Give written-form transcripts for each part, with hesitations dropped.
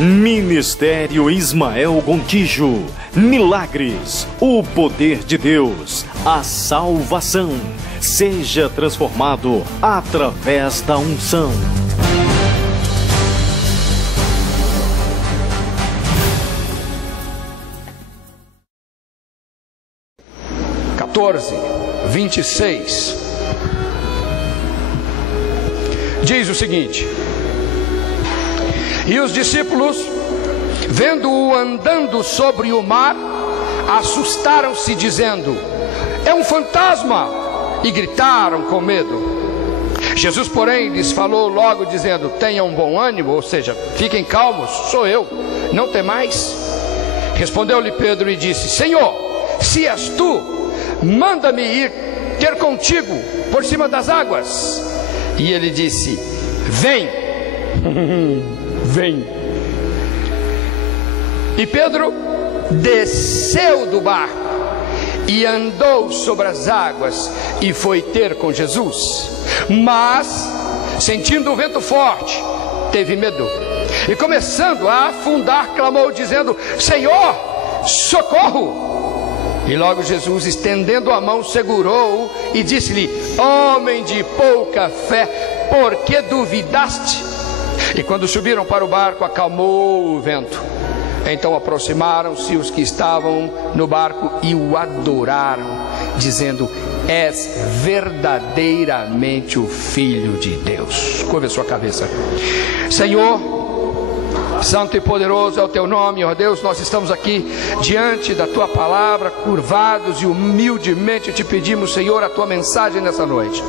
Ministério Ismael Gontijo. Milagres, o poder de Deus, a salvação. Seja transformado através da unção. (14:26) diz o seguinte: e os discípulos, vendo-o andando sobre o mar, assustaram-se, dizendo: é um fantasma, e gritaram com medo. Jesus, porém, lhes falou logo, dizendo: tenham bom ânimo, ou seja, fiquem calmos, sou eu, não temais. Respondeu-lhe Pedro e disse: Senhor, se és tu, manda-me ir ter contigo por cima das águas. E ele disse: vem. Vem. E Pedro desceu do barco e andou sobre as águas e foi ter com Jesus. Mas, sentindo o vento forte, teve medo e, começando a afundar, clamou, dizendo: Senhor, socorro! E logo Jesus, estendendo a mão, segurou-o e disse-lhe: homem de pouca fé, por que duvidaste? E quando subiram para o barco, acalmou o vento. Então aproximaram-se os que estavam no barco e o adoraram, dizendo: és verdadeiramente o Filho de Deus. Curva a sua cabeça. Senhor, santo e poderoso é o teu nome, ó Deus. Nós estamos aqui diante da tua palavra, curvados, e humildemente te pedimos, Senhor, a tua mensagem nessa noite,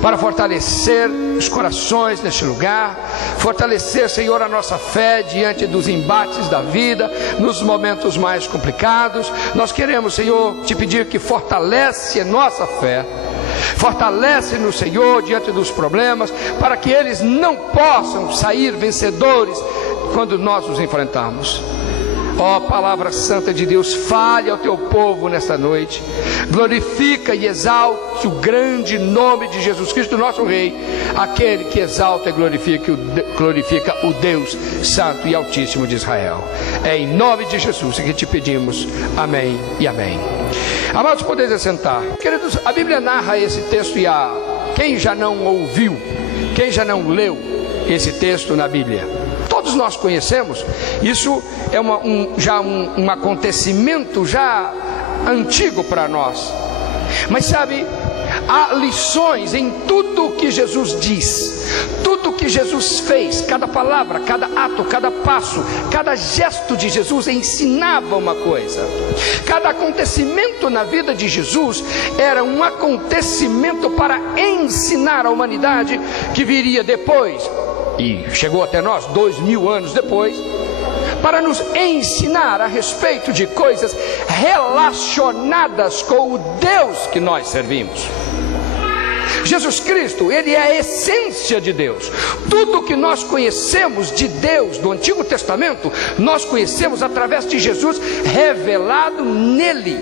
para fortalecer os corações neste lugar, fortalecer, Senhor, a nossa fé diante dos embates da vida, nos momentos mais complicados. Nós queremos, Senhor, te pedir que fortalece a nossa fé, fortalece-nos, Senhor, diante dos problemas, para que eles não possam sair vencedores quando nós os enfrentamos. Ó palavra santa de Deus, fale ao teu povo nesta noite, glorifica e exalte o grande nome de Jesus Cristo, nosso Rei, aquele que exalta e glorifica o Deus Santo e Altíssimo de Israel. É em nome de Jesus que te pedimos, amém e amém. Amados, podeis assentar. Queridos, a Bíblia narra esse texto, e quem já não ouviu, quem já não leu esse texto na Bíblia? Todos nós conhecemos. Isso é um acontecimento já antigo para nós. Mas sabe, há lições em tudo que Jesus diz, tudo que Jesus fez. Cada palavra, cada ato, cada passo, cada gesto de Jesus ensinava uma coisa. Cada acontecimento na vida de Jesus era um acontecimento para ensinar a humanidade que viria depois, e chegou até nós 2000 anos depois, para nos ensinar a respeito de coisas relacionadas com o Deus que nós servimos. Jesus Cristo, Ele é a essência de Deus. Tudo que nós conhecemos de Deus do Antigo Testamento, nós conhecemos através de Jesus revelado nele.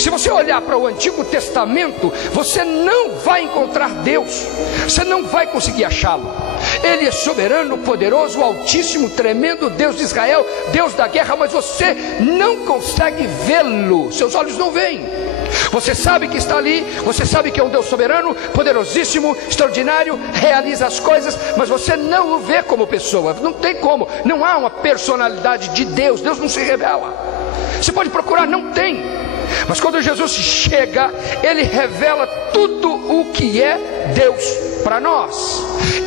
Se você olhar para o Antigo Testamento, você não vai encontrar Deus, você não vai conseguir achá-lo. Ele é soberano, poderoso, altíssimo, tremendo, Deus de Israel, Deus da guerra, mas você não consegue vê-lo, seus olhos não veem. Você sabe que está ali, você sabe que é um Deus soberano, poderosíssimo, extraordinário, realiza as coisas, mas você não o vê como pessoa. Não tem como, não há uma personalidade de Deus, Deus não se revela. Você pode procurar, não tem. Mas quando Jesus chega, Ele revela tudo o que é Deus para nós.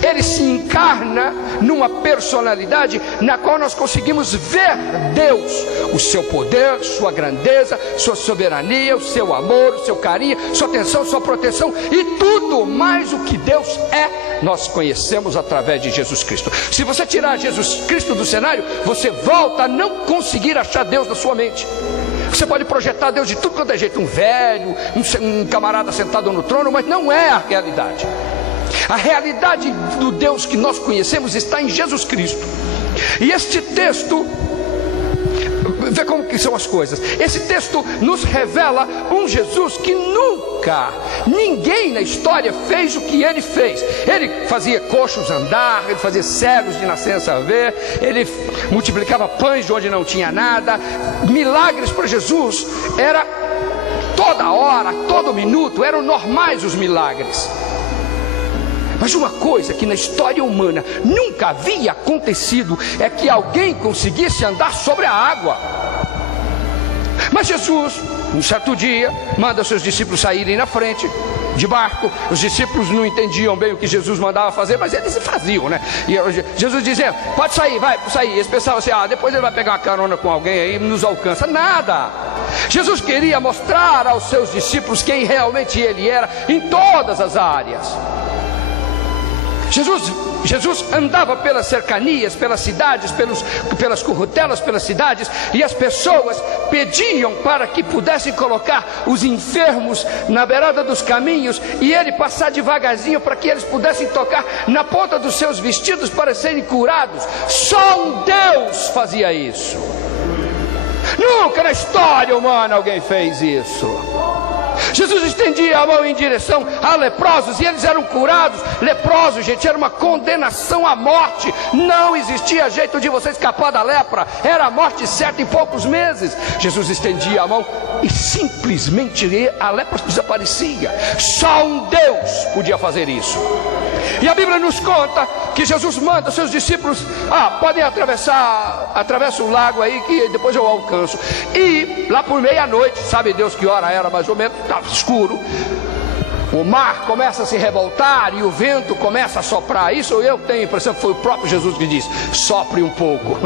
Ele se encarna numa personalidade na qual nós conseguimos ver Deus, o seu poder, sua grandeza, sua soberania, o seu amor, o seu carinho, sua atenção, sua proteção e tudo mais o que Deus é, nós conhecemos através de Jesus Cristo. Se você tirar Jesus Cristo do cenário, você volta a não conseguir achar Deus na sua mente. Você pode projetar Deus de tudo quanto é jeito, um velho, um camarada sentado no trono, mas não é a realidade. A realidade do Deus que nós conhecemos está em Jesus Cristo. E este texto, vê como que são as coisas. Esse texto nos revela um Jesus que nunca Nunca, ninguém na história fez o que ele fez. Ele fazia coxos andar, ele fazia cegos de nascença a ver, ele multiplicava pães de onde não tinha nada. Milagres para Jesus era toda hora, todo minuto, eram normais os milagres. Mas uma coisa que na história humana nunca havia acontecido é que alguém conseguisse andar sobre a água. Mas Jesus, um certo dia, manda seus discípulos saírem na frente de barco. Os discípulos não entendiam bem o que Jesus mandava fazer, mas eles faziam, né? E Jesus dizia: pode sair, vai sair. Eles pensavam assim: depois ele vai pegar uma carona com alguém aí e nos alcança. Nada. Jesus queria mostrar aos seus discípulos quem realmente ele era em todas as áreas. Jesus andava pelas cercanias, pelas cidades, pelas currutelas, pelas cidades, e as pessoas pediam para que pudessem colocar os enfermos na beirada dos caminhos e ele passar devagarzinho para que eles pudessem tocar na ponta dos seus vestidos para serem curados. Só um Deus fazia isso. Nunca na história humana alguém fez isso. Jesus estendia a mão em direção a leprosos e eles eram curados. Leprosos, gente, era uma condenação à morte. Não existia jeito de você escapar da lepra. Era a morte certa em poucos meses. Jesus estendia a mão e simplesmente a lepra desaparecia. Só um Deus podia fazer isso. E a Bíblia nos conta que Jesus manda seus discípulos: podem atravessa o lago aí que depois eu alcanço. E lá por meia-noite, sabe Deus que hora era mais ou menos, estava escuro, o mar começa a se revoltar e o vento começa a soprar. Isso eu tenho a impressão que foi o próprio Jesus que disse: sopre um pouco.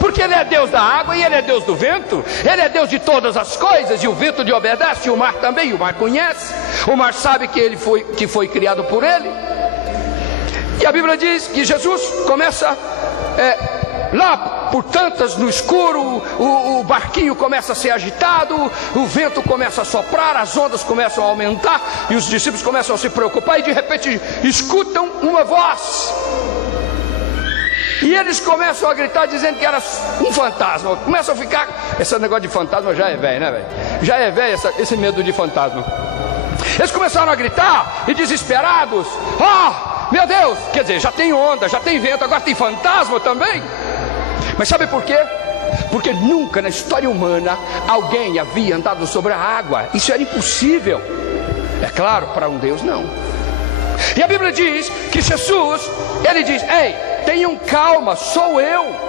Porque ele é Deus da água e ele é Deus do vento. Ele é Deus de todas as coisas, e o vento lhe obedece, e o mar também. O mar conhece, o mar sabe que foi criado por ele. E a Bíblia diz que Jesus começa lá por tantas no escuro, o barquinho começa a ser agitado, o vento começa a soprar, as ondas começam a aumentar e os discípulos começam a se preocupar e de repente escutam uma voz. E eles começam a gritar dizendo que era um fantasma. Começam a ficar... Esse negócio de fantasma já é velho, né, velho? Já é velho esse medo de fantasma. Eles começaram a gritar e desesperados: meu Deus, quer dizer, já tem onda, já tem vento, agora tem fantasma também. Mas sabe por quê? Porque nunca na história humana alguém havia andado sobre a água. Isso era impossível. É claro, para um Deus não. E a Bíblia diz que Jesus, ele diz: ei, tenham calma, sou eu.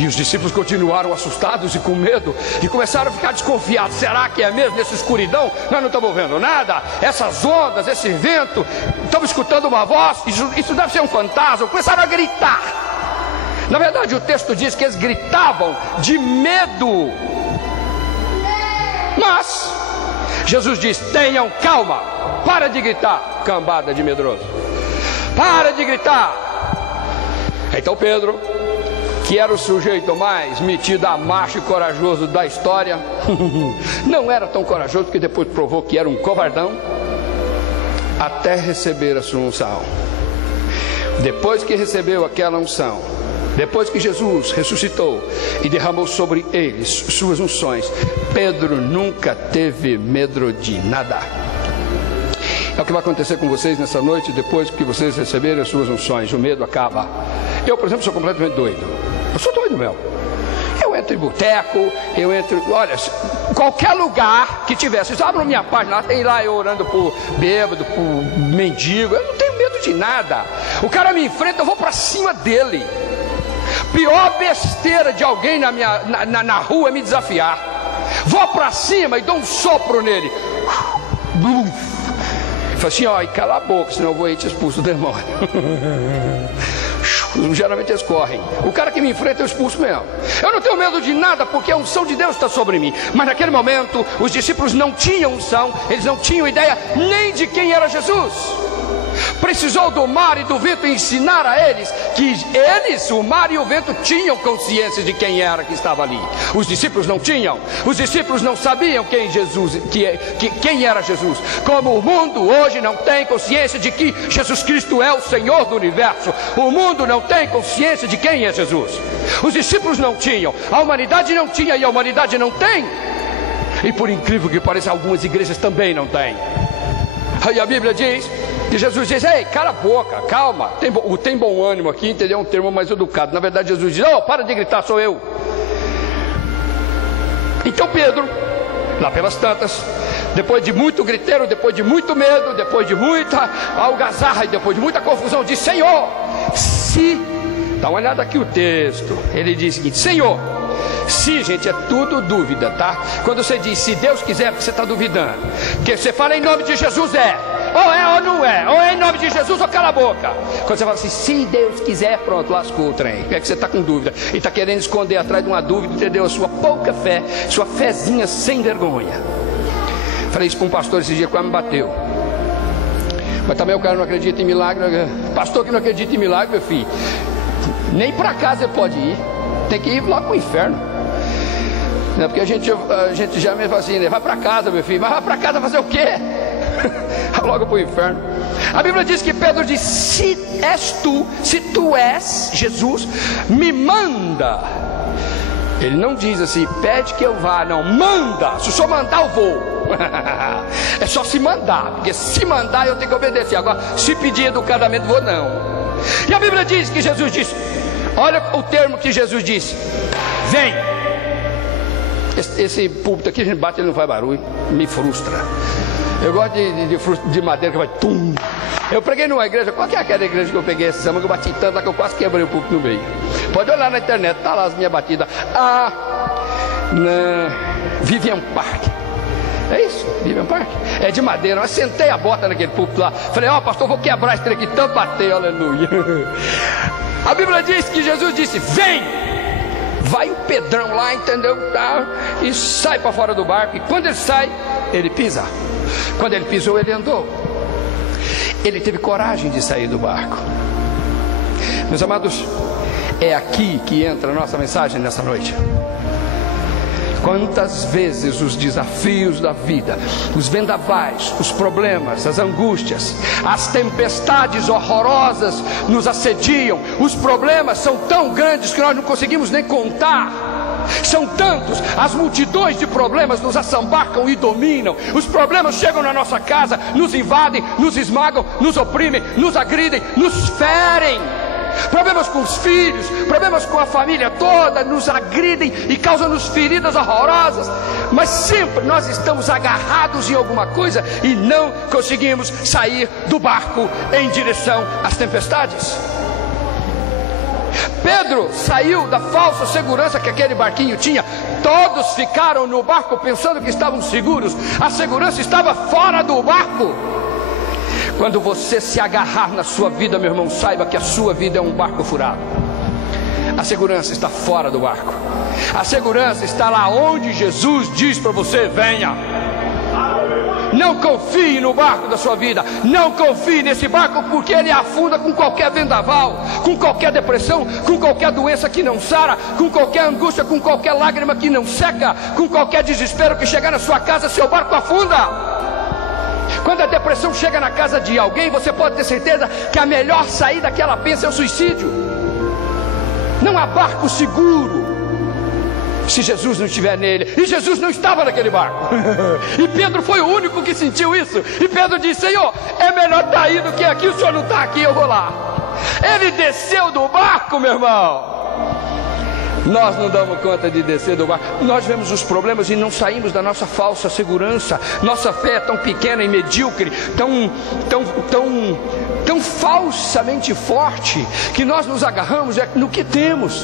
E os discípulos continuaram assustados e com medo e começaram a ficar desconfiados. Será que é mesmo nessa escuridão? Nós não estamos vendo nada. Essas ondas, esse vento, estamos escutando uma voz. Isso deve ser um fantasma. Começaram a gritar. Na verdade, o texto diz que eles gritavam de medo. Mas Jesus diz: tenham calma, para de gritar, cambada de medroso, para de gritar. Então Pedro, que era o sujeito mais metido a macho e corajoso da história, não era tão corajoso, porque depois provou que era um covardão, até receber a sua unção. Depois que recebeu aquela unção, depois que Jesus ressuscitou e derramou sobre eles suas unções, Pedro nunca teve medo de nada. É o que vai acontecer com vocês nessa noite. Depois que vocês receberem as suas unções, o medo acaba. Eu, por exemplo, sou completamente doido. Eu sou doido mesmo. Eu entro em boteco, eu entro... Olha, qualquer lugar que tivesse. Vocês abrem a minha página lá, tem lá eu orando por bêbado, por mendigo. Eu não tenho medo de nada. O cara me enfrenta, eu vou pra cima dele. Pior besteira de alguém na rua é me desafiar. Vou pra cima e dou um sopro nele. Fala assim: e cala a boca, senão eu vou aí te expulso do demônio. Geralmente eles correm. O cara que me enfrenta eu expulso mesmo. Eu não tenho medo de nada, porque a unção de Deus está sobre mim. Mas naquele momento os discípulos não tinham unção. Eles não tinham ideia nem de quem era Jesus. Precisou do mar e do vento ensinar a eles que eles, o mar e o vento, tinham consciência de quem era que estava ali. Os discípulos não tinham. Os discípulos não sabiam quem era Jesus. Como o mundo hoje não tem consciência de que Jesus Cristo é o Senhor do universo, o mundo não tem consciência de quem é Jesus. Os discípulos não tinham, a humanidade não tinha e a humanidade não tem. E por incrível que pareça, algumas igrejas também não têm. Aí a Bíblia diz, que Jesus diz: ei, cala a boca, calma, tem bom ânimo aqui, entendeu? É um termo mais educado. Na verdade Jesus diz: oh, para de gritar, sou eu. Então Pedro, lá pelas tantas, depois de muito griteiro, depois de muito medo, depois de muita algazarra e depois de muita confusão, diz: Senhor, se... Dá uma olhada aqui o texto. Ele diz o seguinte: Senhor, se, gente, é tudo dúvida, tá? Quando você diz se Deus quiser, você está duvidando. Porque você fala em nome de Jesus, ou é ou não é, ou é em nome de Jesus ou cala a boca. Quando você fala assim, se Deus quiser, pronto, lascou o trem. É que você está com dúvida e está querendo esconder atrás de uma dúvida, entendeu? A sua pouca fé, sua fezinha sem vergonha. Falei isso para um pastor esse dia, quase me bateu. Mas também o cara não acredita em milagre. Pastor que não acredita em milagre, meu filho, nem para casa ele pode ir, tem que ir lá para o inferno. Não é porque a gente já me fala assim, vai para casa, meu filho, mas vai para casa fazer o quê? Logo para o inferno. A Bíblia diz que Pedro diz: se tu és Jesus, me manda. Ele não diz assim, pede que eu vá, não, manda. Se o senhor mandar, eu vou. É só se mandar, porque se mandar eu tenho que obedecer. Agora, se pedir educadamente, vou não. E a Bíblia diz que Jesus disse, olha o termo que Jesus disse: vem. Esse púlpito aqui a gente bate, ele não faz barulho, me frustra. Eu gosto de madeira que vai tum. Eu preguei numa igreja, qual que é aquela igreja que eu peguei essa semana, que eu bati tanto lá que eu quase quebrei o púlpito no meio. Pode olhar na internet, tá lá as minhas batidas. Na Vivian Park. É isso, Vivian Park. É de madeira. Eu sentei a bota naquele púlpito lá. Falei: ó, pastor, vou quebrar esse trem aqui, tanto bateu, aleluia. A Bíblia diz que Jesus disse: vem. Vai o Pedrão lá, entendeu? E sai para fora do barco. E quando ele sai, ele pisa. Quando ele pisou, ele andou. Ele teve coragem de sair do barco. Meus amados, é aqui que entra a nossa mensagem nessa noite. Quantas vezes os desafios da vida, os vendavais, os problemas, as angústias, as tempestades horrorosas nos assediam. Os problemas são tão grandes que nós não conseguimos nem contar. São tantos, as multidões de problemas nos assambarcam e dominam. Os problemas chegam na nossa casa, nos invadem, nos esmagam, nos oprimem, nos agridem, nos ferem. Problemas com os filhos, problemas com a família toda, nos agridem e causam-nos feridas horrorosas. Mas sempre nós estamos agarrados em alguma coisa e não conseguimos sair do barco em direção às tempestades. Pedro saiu da falsa segurança que aquele barquinho tinha. Todos ficaram no barco pensando que estavam seguros. A segurança estava fora do barco. Quando você se agarrar na sua vida, meu irmão, saiba que a sua vida é um barco furado. A segurança está fora do barco. A segurança está lá onde Jesus diz para você: venha. Não confie no barco da sua vida. Não confie nesse barco, porque ele afunda com qualquer vendaval, com qualquer depressão, com qualquer doença que não sara, com qualquer angústia, com qualquer lágrima que não seca, com qualquer desespero que chegar na sua casa, seu barco afunda. Quando a depressão chega na casa de alguém, você pode ter certeza que a melhor saída que ela pensa é o suicídio. Não há barco seguro se Jesus não estiver nele. E Jesus não estava naquele barco. E Pedro foi o único que sentiu isso. E Pedro disse: Senhor, é melhor estar aí do que aqui. O Senhor não está aqui, eu vou lá. Ele desceu do barco, meu irmão. Nós não damos conta de descer do barco. Nós vemos os problemas e não saímos da nossa falsa segurança. Nossa fé é tão pequena e medíocre, tão falsamente forte, que nós nos agarramos no que temos.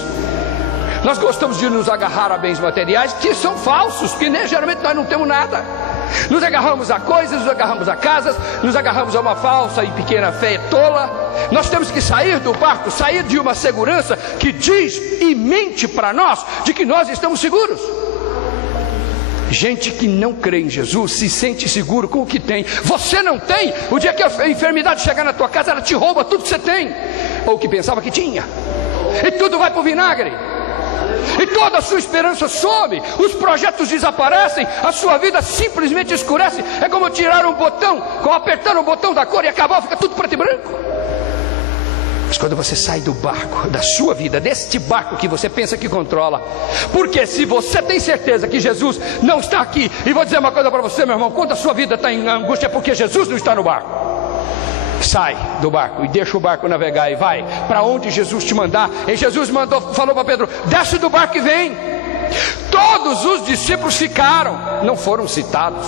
Nós gostamos de nos agarrar a bens materiais que são falsos, que geralmente nós não temos nada. Nos agarramos a coisas, nos agarramos a casas, nos agarramos a uma falsa e pequena fé tola. Nós temos que sair do barco, sair de uma segurança que diz e mente para nós de que nós estamos seguros. Gente que não crê em Jesus se sente seguro com o que tem. Você não tem. O dia que a enfermidade chegar na tua casa, ela te rouba tudo que você tem, ou que pensava que tinha, e tudo vai para o vinagre. E toda a sua esperança some, os projetos desaparecem, a sua vida simplesmente escurece. É como tirar um botão, como apertar o botão da cor e acabar, fica tudo preto e branco. Mas quando você sai do barco, da sua vida, deste barco que você pensa que controla, porque se você tem certeza que Jesus não está aqui, e vou dizer uma coisa para você, meu irmão, quando a sua vida está em angústia, é porque Jesus não está no barco. Sai do barco e deixa o barco navegar e vai para onde Jesus te mandar. E Jesus falou para Pedro: desce do barco e vem. Todos os discípulos ficaram, não foram citados,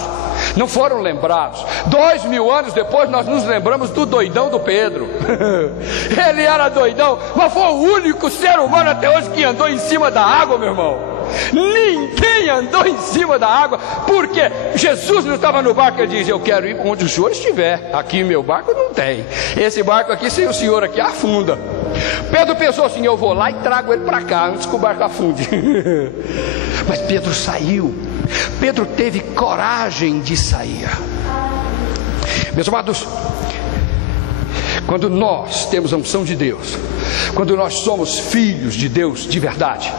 não foram lembrados. 2000 anos depois nós nos lembramos do doidão do Pedro. Ele era doidão, mas foi o único ser humano até hoje que andou em cima da água, meu irmão. Ninguém andou em cima da água, porque Jesus não estava no barco. Ele diz: eu quero ir onde o senhor estiver. Aqui meu barco não tem. Esse barco aqui, sem o senhor aqui, afunda. Pedro pensou assim: eu vou lá e trago ele para cá antes que o barco afunde. Mas Pedro saiu. Pedro teve coragem de sair. Meus amados, quando nós temos a unção de Deus, quando nós somos filhos de Deus de verdade,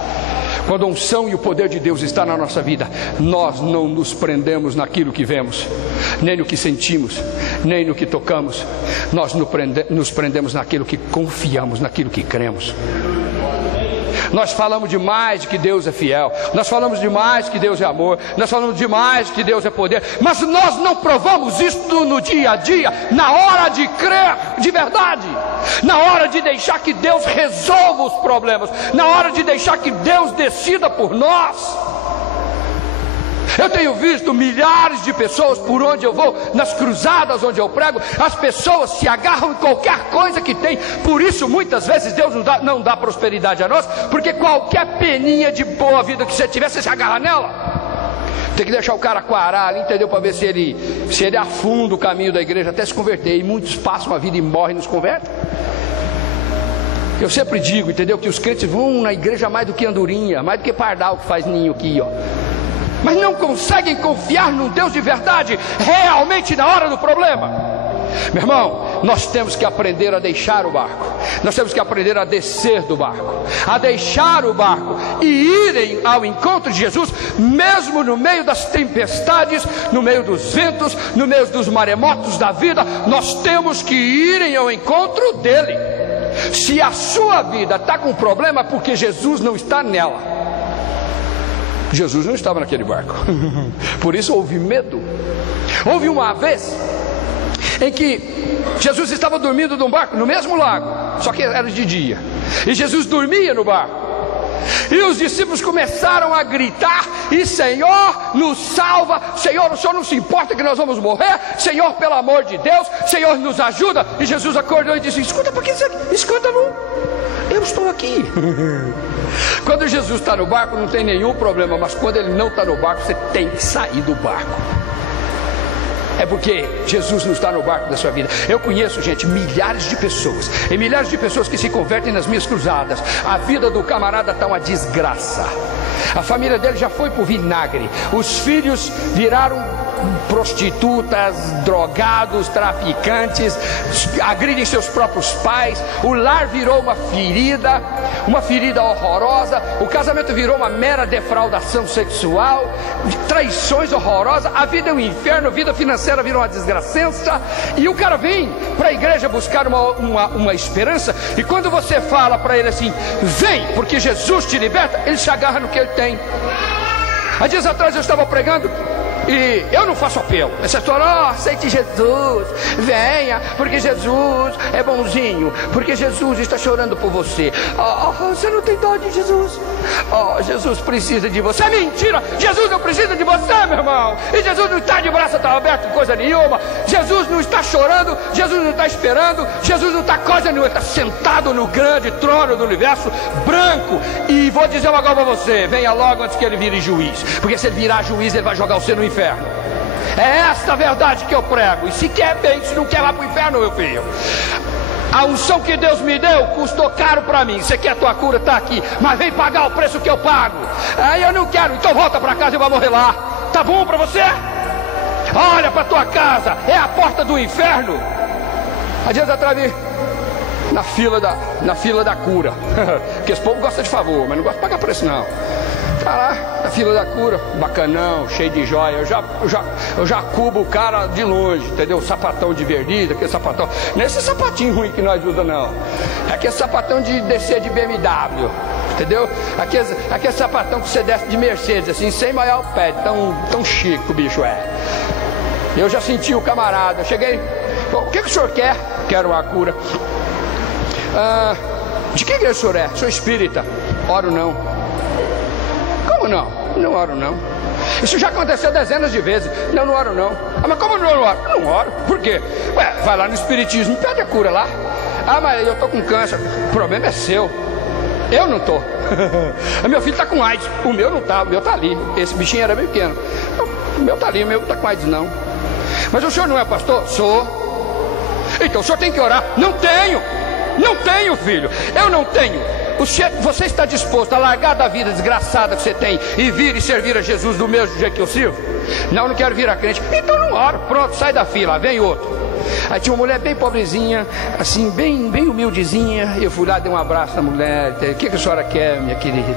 quando a unção e o poder de Deus está na nossa vida, nós não nos prendemos naquilo que vemos, nem no que sentimos, nem no que tocamos. Nós nos prendemos naquilo que confiamos, naquilo que cremos. Nós falamos demais de que Deus é fiel, nós falamos demais que Deus é amor, nós falamos demais que Deus é poder, mas nós não provamos isto no dia a dia, na hora de crer de verdade, na hora de deixar que Deus resolva os problemas, na hora de deixar que Deus decida por nós. Eu tenho visto milhares de pessoas por onde eu vou, nas cruzadas onde eu prego, as pessoas se agarram em qualquer coisa que tem. Por isso muitas vezes Deus não dá prosperidade a nós, porque qualquer peninha de boa vida que você tiver, você se agarra nela. Tem que deixar o cara quarar ali, entendeu? Para ver se ele afunda o caminho da igreja até se converter. E muitos passam a vida e morrem e não se convertem. Eu sempre digo, entendeu? Que os crentes vão na igreja mais do que andorinha, mais do que pardal que faz ninho aqui, ó. Mas não conseguem confiar num Deus de verdade, realmente na hora do problema. Meu irmão, nós temos que aprender a deixar o barco. Nós temos que aprender a descer do barco, a deixar o barco e irem ao encontro de Jesus, mesmo no meio das tempestades, no meio dos ventos, no meio dos maremotos da vida. Nós temos que irem ao encontro dele. Se a sua vida está com problema, é porque Jesus não está nela. Jesus não estava naquele barco. Por isso houve medo. Houve uma vez em que Jesus estava dormindo num barco no mesmo lago, só que era de dia, e Jesus dormia no barco. E os discípulos começaram a gritar: e Senhor, nos salva, Senhor, o Senhor não se importa que nós vamos morrer, Senhor, pelo amor de Deus, Senhor, nos ajuda. E Jesus acordou e disse: escuta, por que você... escuta, não, eu estou aqui. Quando Jesus está no barco não tem nenhum problema, mas quando ele não está no barco, você tem que sair do barco. É porque Jesus não está no barco da sua vida. Eu conheço, gente, milhares de pessoas, e milhares de pessoas que se convertem nas minhas cruzadas. A vida do camarada está uma desgraça. A família dele já foi pro vinagre. Os filhos viraram prostitutas, drogados, traficantes, agridem seus próprios pais. O lar virou uma ferida horrorosa. O casamento virou uma mera defraudação sexual, traições horrorosas. A vida é um inferno, a vida financeira virou uma desgracença. E o cara vem para a igreja buscar uma esperança. E quando você fala para ele assim: vem, porque Jesus te liberta, ele se agarra no que ele tem. Há dias atrás eu estava pregando e eu não faço apelo. Essa história: aceite Jesus, venha, porque Jesus é bonzinho, porque Jesus está chorando por você. Você não tem dó de Jesus. Jesus precisa de você. É mentira, Jesus não precisa de você, meu irmão. E Jesus não está de braço aberto, coisa nenhuma. Jesus não está chorando, Jesus não está esperando, Jesus não está coisa nenhuma. Ele está sentado no grande trono do universo, branco. E vou dizer uma coisa para você: venha logo antes que ele vire juiz, porque se ele virar juiz, ele vai jogar você no inferno. É esta a verdade que eu prego. E se quer bem, se não quer, vá para o inferno, meu filho. A unção que Deus me deu custou caro para mim. Você quer a tua cura? Está aqui, mas vem pagar o preço que eu pago. Aí eu não quero, então volta para casa e vai morrer lá. Tá bom para você? Olha para tua casa, é a porta do inferno. Há dias atrás, na fila da cura, porque esse povo gosta de favor, mas não gosta de pagar preço não. Tá lá, na fila da cura, bacanão, cheio de joia. Eu já cubo o cara de longe, entendeu? Sapatão de verniz, aquele sapatão. Não é esse sapatinho ruim que nós usamos, não. É aquele sapatão de descer de BMW, entendeu? Aquele sapatão que você desce de Mercedes, assim, sem maior pé, tão chique o bicho é. Eu já senti o camarada. Eu cheguei, o que o senhor quer? Quero a cura. De que igreja o senhor é? Sou espírita. Oro não. Como não? Não oro não. Isso já aconteceu dezenas de vezes. Não oro não. Mas como não oro? Não oro. Por quê? Ué, vai lá no espiritismo, pede a cura lá. Mas eu tô com câncer. O problema é seu. Eu não tô. Meu filho tá com AIDS. O meu não tá. O meu tá ali. Esse bichinho era bem pequeno. O meu tá ali. O meu não tá com AIDS não. Mas o senhor não é pastor? Sou. Então o senhor tem que orar. Não tenho. Não tenho, filho. Eu não tenho. Você está disposto a largar da vida desgraçada que você tem e vir e servir a Jesus do mesmo jeito que eu sirvo? Não quero virar crente. Então não oro. Pronto, sai da fila, vem outro. Aí tinha uma mulher bem pobrezinha, assim, bem humildezinha. Eu fui lá, dei um abraço na mulher. O que a senhora quer, minha querida?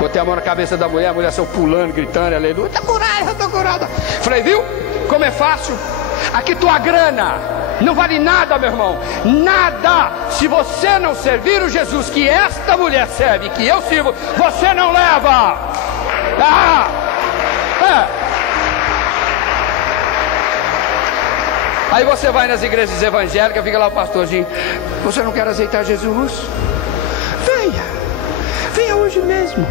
Botei a mão na cabeça da mulher, a mulher saiu pulando, gritando, aleluia. Tô curada, tô curada. Falei, viu? Como é fácil? Aqui tua grana não vale nada, meu irmão. Nada. Se você não servir o Jesus que esta mulher serve, que eu sirvo, você não leva. Aí você vai nas igrejas evangélicas, fica lá o pastorzinho. Você não quer aceitar Jesus? Venha hoje mesmo.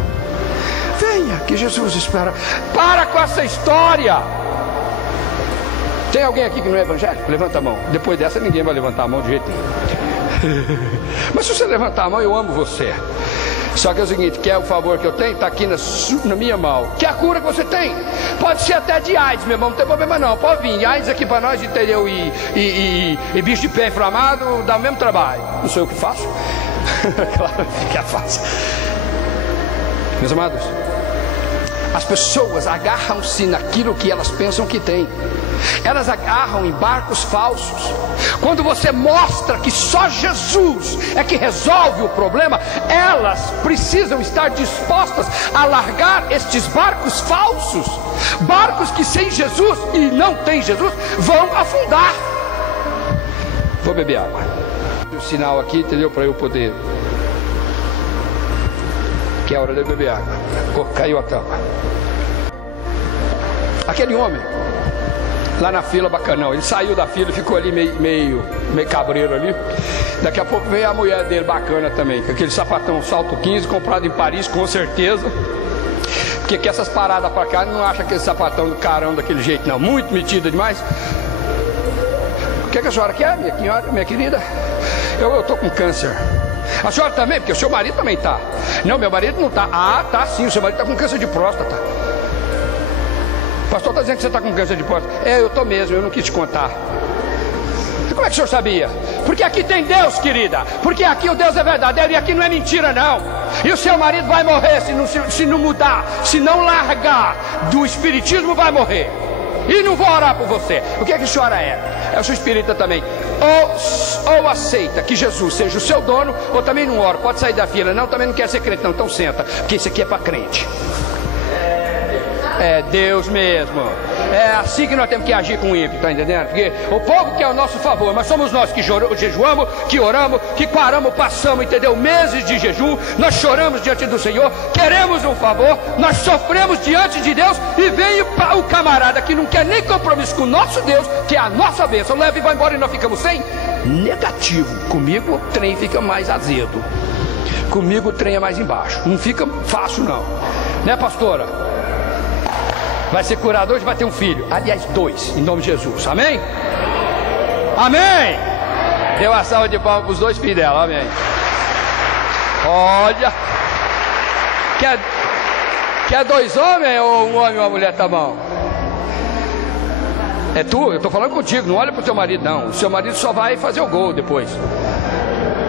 Venha, que Jesus espera. Para com essa história. Tem alguém aqui que não é evangélico? Levanta a mão. Depois dessa ninguém vai levantar a mão de jeito nenhum. Mas se você levantar a mão, eu amo você. Só que é o seguinte, quer o favor que eu tenho? Está aqui na minha mão. Que é a cura que você tem. Pode ser até de AIDS, meu irmão, não tem problema não. Pode vir. AIDS aqui para nós, entendeu? E bicho de pé inflamado dá o mesmo trabalho. Não sou eu que faço? Claro que é fácil. Meus amados, as pessoas agarram-se naquilo que elas pensam que tem. Elas agarram em barcos falsos. Quando você mostra que só Jesus é que resolve o problema, elas precisam estar dispostas a largar estes barcos falsos. Barcos que sem Jesus e não tem Jesus vão afundar. Vou beber água. O sinal aqui, entendeu? Para eu poder. Que é a hora de eu beber água. Oh, caiu a tampa. Aquele homem lá na fila, bacanão, ele saiu da fila, ficou ali meio cabreiro ali. Daqui a pouco veio a mulher dele, bacana também, com aquele sapatão salto 15, comprado em Paris, com certeza. Porque que essas paradas pra cá, não acha aquele sapatão do carão daquele jeito não, muito metida demais. O que a senhora quer, minha querida? Eu tô com câncer. A senhora também? Porque o seu marido também tá. Não, meu marido não tá. Tá sim, o seu marido tá com câncer de próstata. O pastor está dizendo que você está com câncer de próstata. Eu estou mesmo, eu não quis te contar. Como é que o senhor sabia? Porque aqui tem Deus, querida. Porque aqui o Deus é verdadeiro e aqui não é mentira, não. E o seu marido vai morrer se não mudar, se não largar do espiritismo, vai morrer. E não vou orar por você. O que é que a senhora é? Eu sou espírita também. Ou aceita que Jesus seja o seu dono, ou também não ora. Pode sair da fila. Não, também não quer ser crente, não. Então senta, porque isso aqui é para crente. É Deus mesmo. É assim que nós temos que agir com o ímpio, tá entendendo? Porque o povo quer o nosso favor, mas somos nós que jejuamos, que oramos, que paramos, passamos, entendeu? Meses de jejum, nós choramos diante do Senhor, queremos um favor, nós sofremos diante de Deus e vem o camarada que não quer nem compromisso com o nosso Deus, que é a nossa bênção, leva e vai embora e nós ficamos sem? Negativo. Comigo o trem fica mais azedo. Comigo o trem é mais embaixo. Não fica fácil não. Né, pastora? Vai ser curado hoje, vai ter um filho. Aliás, 2, em nome de Jesus. Amém? Amém! Deu uma salva de palmas para os 2 filhos dela. Amém. Olha. Quer 2 homens ou um homem e uma mulher tá bom? É tu, eu estou falando contigo. Não olha para o teu marido, não. O seu marido só vai fazer o gol depois.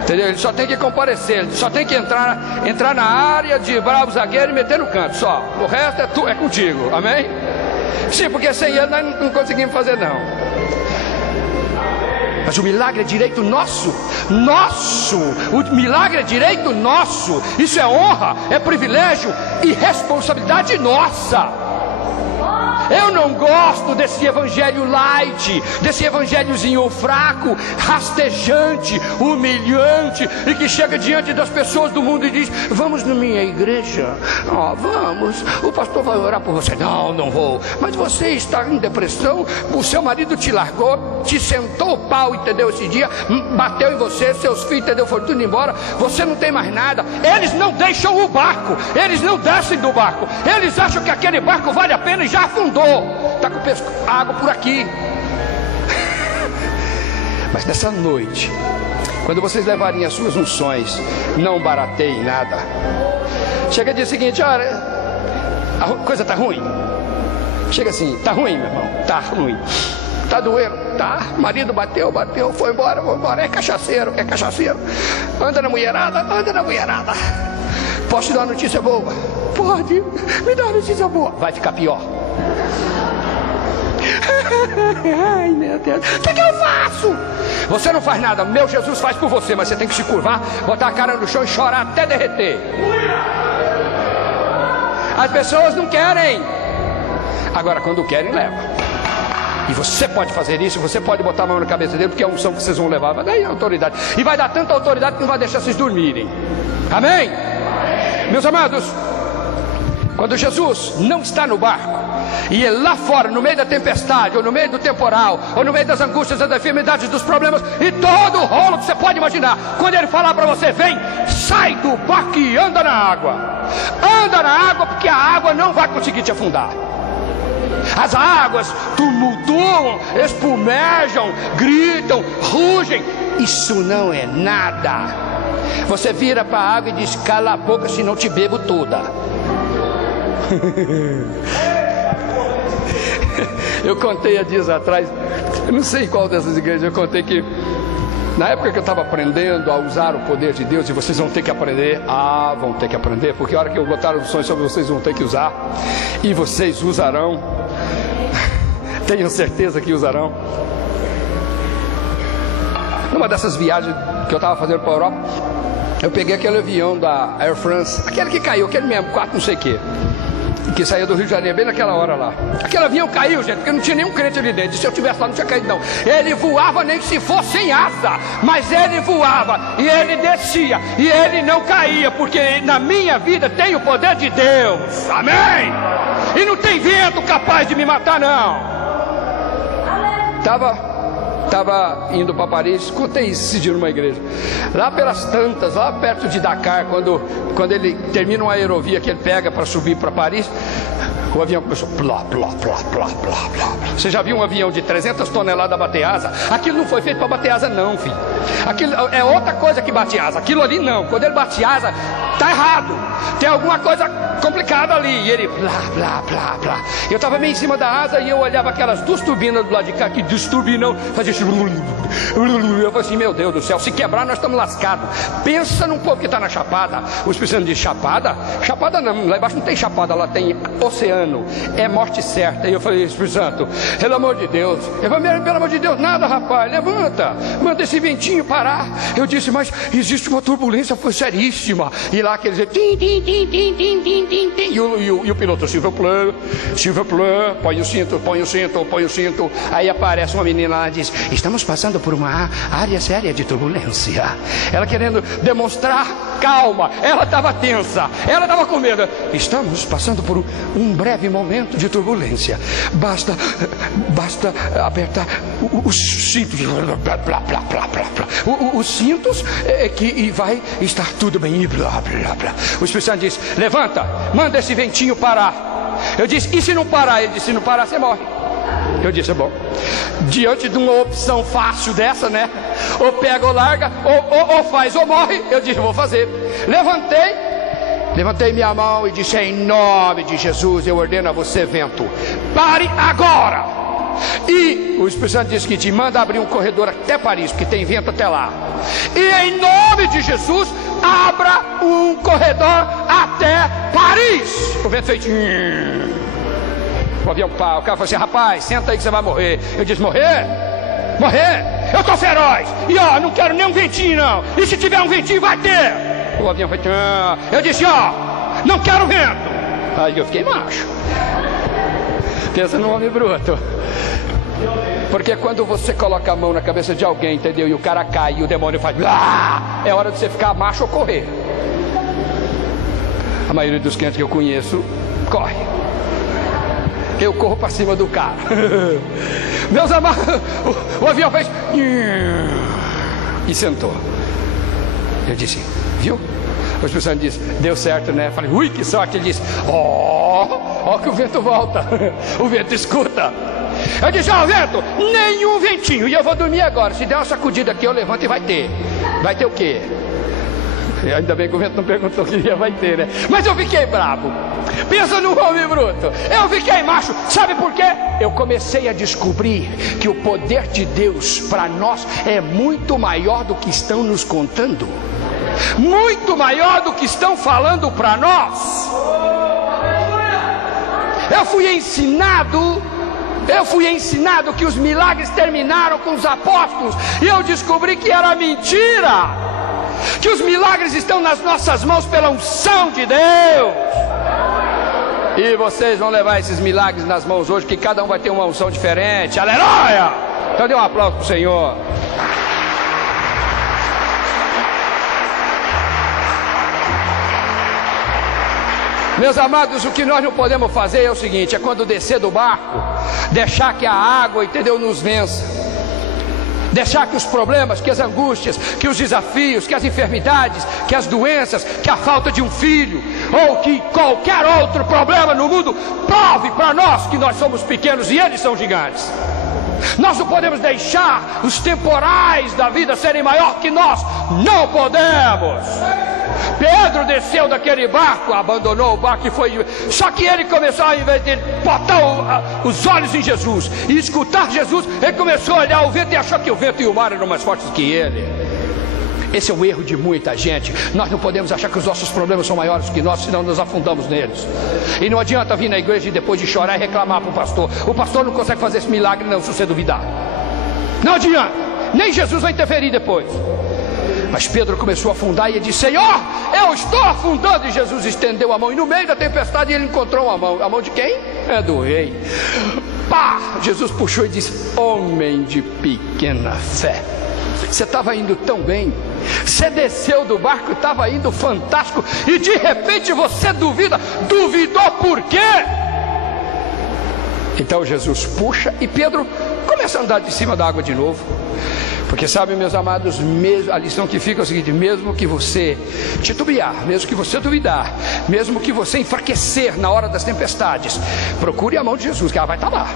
Entendeu? Ele só tem que comparecer, ele só tem que entrar na área de bravo zagueiro e meter no canto, só. O resto é contigo, amém? Sim, porque sem ele nós não conseguimos fazer não. Mas o milagre é direito nosso. O milagre é direito nosso. Isso é honra, é privilégio e responsabilidade nossa. Eu não gosto desse evangelho light, desse evangelhozinho fraco, rastejante, humilhante, e que chega diante das pessoas do mundo e diz: vamos na minha igreja? Vamos, o pastor vai orar por você. Não vou. Mas você está em depressão, o seu marido te largou, te sentou o pau, entendeu, esse dia, bateu em você, seus filhos, entendeu, foram tudo embora, você não tem mais nada. Eles não deixam o barco, eles não descem do barco, eles acham que aquele barco vale a pena e já afundou. Está com água por aqui. Mas nessa noite, quando vocês levarem as suas unções, não barateiem nada. Chega dia seguinte: olha, a coisa está ruim. Chega assim: está ruim, meu irmão, está ruim. Está doendo? Tá. Marido bateu, foi embora. É cachaceiro. Anda na mulherada. Posso te dar uma notícia boa? Pode, me dá uma notícia boa. Vai ficar pior. Ai, meu Deus, o que eu faço? Você não faz nada, meu Jesus faz por você. Mas você tem que se curvar, botar a cara no chão e chorar até derreter. As pessoas não querem. Agora, quando querem, leva. E você pode fazer isso, você pode botar a mão na cabeça dele, porque é a unção que vocês vão levar. Vai dar autoridade. E vai dar tanta autoridade que não vai deixar vocês dormirem. Amém? Meus amados, quando Jesus não está no barco, e ele lá fora, no meio da tempestade, ou no meio do temporal, ou no meio das angústias, das enfermidades, dos problemas, e todo o rolo que você pode imaginar, quando ele falar para você: vem, sai do barco e anda na água. Anda na água, porque a água não vai conseguir te afundar. As águas tumultuam, espumejam, gritam, rugem. Isso não é nada. Você vira para a água e diz: cala a boca, senão te bebo toda. Eu contei há dias atrás, eu não sei qual dessas igrejas, eu contei que na época que eu estava aprendendo a usar o poder de Deus, e vocês vão ter que aprender, vão ter que aprender, porque a hora que eu botar os sonhos sobre vocês vão ter que usar, e vocês usarão, tenho certeza que usarão. Numa dessas viagens que eu estava fazendo para a Europa, eu peguei aquele avião da Air France, aquele que caiu, aquele mesmo, 4 não sei o que, que saía do Rio de Janeiro bem naquela hora lá. Aquele avião caiu, gente, porque não tinha nenhum crente ali dentro. Se eu tivesse lá, não tinha caído não. Ele voava nem que se fosse sem asa, mas ele voava e ele descia e ele não caía, porque na minha vida tem o poder de Deus. Amém? E não tem vento capaz de me matar, não. Estava indo para Paris, contei isso esse dia numa igreja. Lá pelas tantas, lá perto de Dakar, quando ele termina uma aerovia que ele pega para subir para Paris, o avião começou plá. Você já viu um avião de 300 toneladas bater asa? Aquilo não foi feito para bater asa não, filho. Aquilo é outra coisa que bate asa. Aquilo ali não. Quando ele bate asa, tá errado. Tem alguma coisa complicada ali. E ele plá. Eu estava meio em cima da asa e eu olhava aquelas 2 turbinas do lado de cá, que turbinam, fazia isso. Eu falei assim: meu Deus do céu, se quebrar nós estamos lascados. Pensa num povo que está na Chapada. Os pessoas dizem: Chapada? Chapada não, lá embaixo não tem Chapada, lá tem oceano, é morte certa. E eu falei: Espírito Santo, pelo amor de Deus. Eu falei: pelo amor de Deus, nada, rapaz, levanta, manda esse ventinho parar. Eu disse: mas existe uma turbulência, foi seríssima. E lá aqueles tim. E o piloto: s'il vous plaît, põe o cinto. Aí aparece uma menina lá e diz: estamos passando por uma área séria de turbulência. Ela querendo demonstrar calma, ela estava tensa, ela estava com medo. Estamos passando por um breve momento de turbulência. Basta apertar os cintos. Os cintos que vai estar tudo bem. O Espírito Santo diz: levanta, manda esse ventinho parar. Eu disse: e se não parar? Ele disse: se não parar, você morre. Eu disse: é bom. Diante de uma opção fácil dessa, né? Ou pega ou larga, ou faz ou morre. Eu disse: vou fazer. Levantei minha mão e disse: em nome de Jesus, eu ordeno a você, vento, pare agora. E o Espírito Santo disse que te manda abrir um corredor até Paris, porque tem vento até lá. E em nome de Jesus, abra um corredor até Paris. O vento fez... O avião, o cara falou assim: rapaz, senta aí que você vai morrer. Eu disse: morrer? Eu estou feroz. E ó, não quero nem um ventinho não. E se tiver um ventinho, vai ter. O avião vai ter. Eu disse, ó, não quero vento. Aí eu fiquei macho. Pensa no homem bruto. Porque quando você coloca a mão na cabeça de alguém, entendeu? E o cara cai e o demônio faz, é hora de você ficar macho ou correr. A maioria dos crentes que eu conheço corre. Eu corro para cima do cara. Meus amados, o avião fez e sentou. Eu disse, viu? O Espírito Santo disse, deu certo, né? Eu falei, ui, que sorte. Ele disse, ó que o vento volta. O vento escuta. Eu disse, ó, vento, nenhum ventinho. E eu vou dormir agora. Se der uma sacudida aqui, eu levanto e vai ter. Vai ter o quê? Ainda bem que o vento não perguntou o que vai ter, né? Mas eu fiquei bravo. Pensa no homem bruto. Eu fiquei macho. Sabe por quê? Eu comecei a descobrir que o poder de Deus para nós é muito maior do que estão nos contando. Muito maior do que estão falando para nós. Eu fui ensinado que os milagres terminaram com os apóstolos. E eu descobri que era mentira. Que os milagres estão nas nossas mãos pela unção de Deus. E vocês vão levar esses milagres nas mãos hoje, que cada um vai ter uma unção diferente. Aleluia! Então dê um aplauso para o Senhor. Meus amados, o que nós não podemos fazer é o seguinte: é quando descer do barco, deixar que a água, entendeu, nos vença. Deixar que os problemas, que as angústias, que os desafios, que as enfermidades, que as doenças, que a falta de um filho, ou que qualquer outro problema no mundo, prove para nós que nós somos pequenos e eles são gigantes. Nós não podemos deixar os temporais da vida serem maior que nós. Não podemos. Pedro desceu daquele barco, abandonou o barco e foi. Só que ele começou, ao invés de botar os olhos em Jesus e escutar Jesus, ele começou a olhar o vento e achou que o vento e o mar eram mais fortes que ele. Esse é o erro de muita gente. Nós não podemos achar que os nossos problemas são maiores que nós, senão nos afundamos neles. E não adianta vir na igreja e depois de chorar e reclamar para o pastor. O pastor não consegue fazer esse milagre não, se você duvidar. Não adianta. Nem Jesus vai interferir depois. Mas Pedro começou a afundar e ele disse: Senhor, eu estou afundando. E Jesus estendeu a mão, e no meio da tempestade ele encontrou uma mão. A mão de quem? É do rei. Pá! Jesus puxou e disse: homem de pequena fé, você estava indo tão bem, você desceu do barco e estava indo fantástico, e de repente você duvidou por quê? Então Jesus puxa e Pedro começa a andar de cima da água de novo. Porque sabe, meus amados, mesmo, a lição que fica é o seguinte: mesmo que você titubear, mesmo que você duvidar, mesmo que você enfraquecer na hora das tempestades, procure a mão de Jesus, que ela vai estar lá.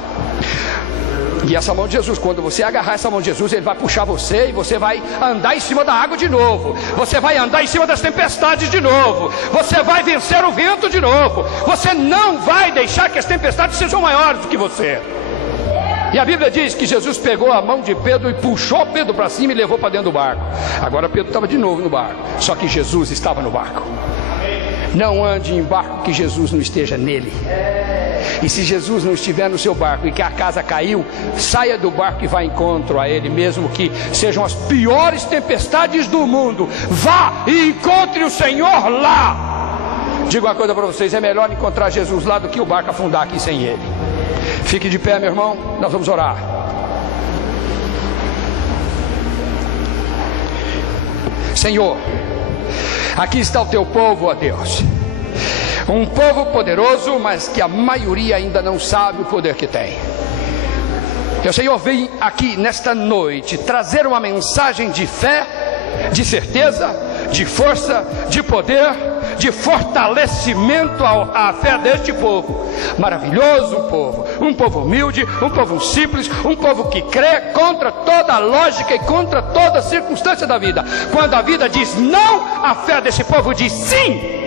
E essa mão de Jesus, quando você agarrar essa mão de Jesus, ele vai puxar você e você vai andar em cima da água de novo. Você vai andar em cima das tempestades de novo. Você vai vencer o vento de novo. Você não vai deixar que as tempestades sejam maiores do que você. E a Bíblia diz que Jesus pegou a mão de Pedro e puxou Pedro para cima e levou para dentro do barco. Agora Pedro estava de novo no barco, só que Jesus estava no barco. Não ande em barco que Jesus não esteja nele. E se Jesus não estiver no seu barco e que a casa caiu, saia do barco e vá em encontro a ele, mesmo que sejam as piores tempestades do mundo. Vá e encontre o Senhor lá. Digo uma coisa para vocês: é melhor encontrar Jesus lá do que o barco afundar aqui sem ele. Fique de pé, meu irmão, nós vamos orar. Senhor, aqui está o teu povo, ó Deus. Um povo poderoso, mas que a maioria ainda não sabe o poder que tem. O Senhor vem aqui nesta noite trazer uma mensagem de fé, de certeza, de força, de poder, de fortalecimento à fé deste povo. Maravilhoso povo, um povo humilde, um povo simples, um povo que crê contra toda a lógica e contra toda a circunstância da vida. Quando a vida diz não, a fé desse povo diz sim.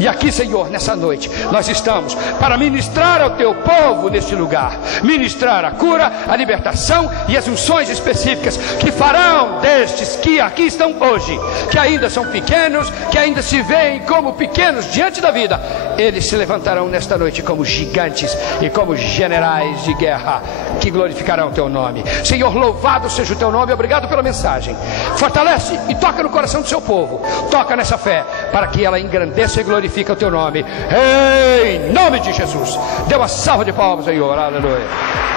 E aqui, Senhor, nessa noite, nós estamos para ministrar ao teu povo neste lugar, ministrar a cura, a libertação e as unções específicas que farão destes que aqui estão hoje, que ainda são pequenos, que ainda se veem como pequenos diante da vida, eles se levantarão nesta noite como gigantes e como generais de guerra que glorificarão o teu nome. Senhor, louvado seja o teu nome. Obrigado pela mensagem. Fortalece e toca no coração do seu povo, toca nessa fé para que ela engrandeça e glorifique o teu nome, em nome de Jesus. Dê uma salva de palmas, Senhor. Aleluia.